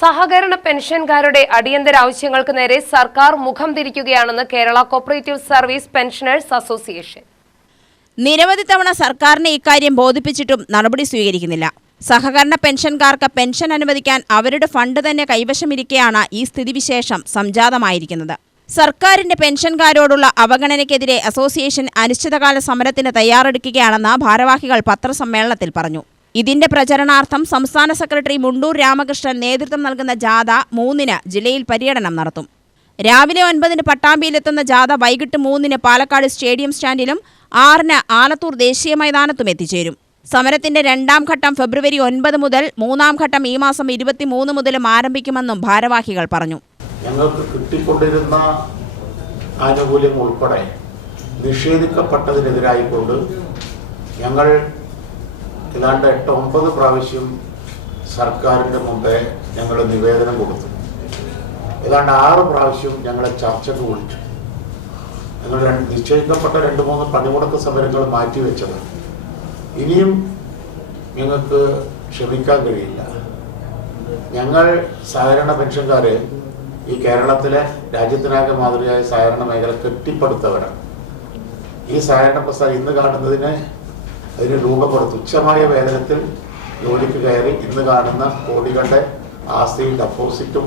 സഹകരണ പെൻഷൻകാരുടെ അടിയന്തര ആവശ്യങ്ങൾക്ക് നേരെ സർക്കാർ മുഖം തിരിക്കുകയാണെന്ന് Kerala cooperative service pensioners association. നിരവധി തവണ സർക്കാരിനെ ഇക്കാര്യം ബോധിപ്പിച്ചിട്ടും നടപടി സ്വീകരിക്കുന്നില്ല. സഹകരണ പെൻഷൻകാർക്ക് പെൻഷൻ അനുവദിക്കാൻ അവരുടെ ഫണ്ട് തന്നെ കൈവശമിരിക്കെയാണ് ഈ സ്ഥിതിവിശേഷം സംജാതമായിരിക്കുന്നത്. സർക്കാരിന്റെ പെൻഷൻകാരോടുള്ള അവഗണനയ്ക്കെതിരെ അസോസിയേഷൻ അനിശ്ചിതകാല സമരത്തിന് തയ്യാറെടുക്കുകയാണെന്ന് ഭാരവാഹികൾ പത്രസമ്മേളനത്തിൽ പറഞ്ഞു. ഇതിന്റെ പ്രചരണാർത്ഥം സംസ്ഥാന സെക്രട്ടറി മുണ്ടൂർ രാമകൃഷ്ണൻ നേതൃത്വം നൽകുന്ന ജാഥ 3-ന് ജില്ലയിൽ പര്യടനം നടത്തും. രാവിലെ 9-ന് പട്ടാമ്പിയിലെത്തുന്ന ജാഥ വൈകിട്ട് 3-ന് പാലക്കാട് സ്റ്റേഡിയം സ്റ്റാൻഡിലും 6-ന് ആലത്തൂർ ദേശീയ മൈതാനത്തും എത്തിച്ചേരും. സമരത്തിന്റെ 2ാം ഘട്ടം ഫെബ്രുവരി 9 മുതൽ 3ാം ഘട്ടം ഈ മാസം 23 മുതലും ആരംഭിക്കുമെന്നും ഭാരവാഹികൾ പറഞ്ഞു. ഞങ്ങൾക്ക് കിട്ടിക്കൊണ്ടിരുന്ന ആനുകൂല്യം ഉൾപ്പെടെ നിഷേധിക്കപ്പെട്ടതിനെതിരായിക്കൊണ്ട് ഞങ്ങൾ ഏതാണ്ട് 8-9 പ്രാവശ്യം സർക്കാരിൻ്റെ മുമ്പേ ഞങ്ങൾ നിവേദനം കൊടുത്തു. ഏതാണ്ട് 6 പ്രാവശ്യം ഞങ്ങളെ ചർച്ചയ്ക്ക് വിളിച്ചു. ഞങ്ങൾ നിശ്ചയിക്കപ്പെട്ട 2-3 പണിമുടക്ക് സമരങ്ങൾ മാറ്റിവെച്ചത് ഇനിയും ഞങ്ങൾക്ക് ക്ഷമിക്കാൻ കഴിയില്ല. ഞങ്ങൾ സഹകരണ പെൻഷൻകാർ ഈ കേരളത്തിലെ രാജ്യത്തിനാകെ മാതൃകയായ സഹകരണ മേഖല കെട്ടിപ്പടുത്തവരാണ്. ഈ സഹകരണ പ്രസ്ഥാനം ഇന്ന് കാണുന്നതിന് അതിന് രൂപപ്പെടും തുച്ഛമായ വേതനത്തിൽ ജോലിക്ക് കയറി ഇന്ന് കാണുന്ന കോടികളുടെ ആസ്തിയും ഡെപ്പോസിറ്റും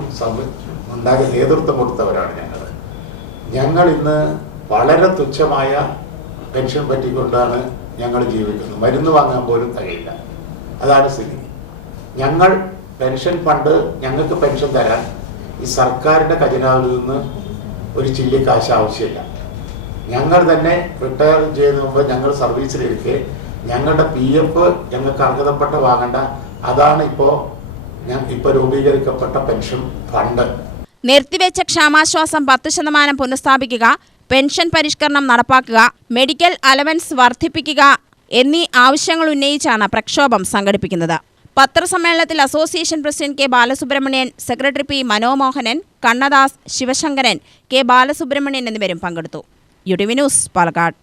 ഉണ്ടാക്കി നേതൃത്വം കൊടുത്തവരാണ് ഞങ്ങൾ ഇന്ന് വളരെ തുച്ഛമായ പെൻഷൻ പറ്റിക്കൊണ്ടാണ് ഞങ്ങൾ ജീവിക്കുന്നത്. മരുന്ന് വാങ്ങാൻ പോലും തികയില്ല. അതാണ് സ്ഥിതി. ഞങ്ങൾ പെൻഷൻ ഫണ്ട് ഞങ്ങൾക്ക് പെൻഷൻ തരാൻ ഈ സർക്കാരിൻ്റെ ഖജനാവിൽ നിന്ന് ഒരു ചില്ലി കാശ് ആവശ്യമില്ല. ഞങ്ങൾ തന്നെ റിട്ടയർ ചെയ്യുന്ന മുമ്പ് ഞങ്ങൾ സർവീസിലിരിക്കെ ഞങ്ങളുടെ PF ഞങ്ങൾക്ക് അർഹതപ്പെട്ട വാങ്ങേണ്ട അതാണ് ഇപ്പോൾ രൂപീകരിക്കപ്പെട്ട പെൻഷൻ ഫണ്ട്. നിർത്തിവെച്ച ക്ഷാമാശ്വാസം 10% പുനഃസ്ഥാപിക്കുക, പെൻഷൻ പരിഷ്കരണം നടപ്പാക്കുക, മെഡിക്കൽ അലവൻസ് വർദ്ധിപ്പിക്കുക എന്നീ ആവശ്യങ്ങൾ ഉന്നയിച്ചാണ് പ്രക്ഷോഭം സംഘടിപ്പിക്കുന്നത്. പത്രസമ്മേളനത്തിൽ association president K Balasubramanian, secretary P Manomohanan, Kannadas, Sivasankaran, K Balasubramanian എന്നിവരും പങ്കെടുത്തു. UTV news, Palakkad.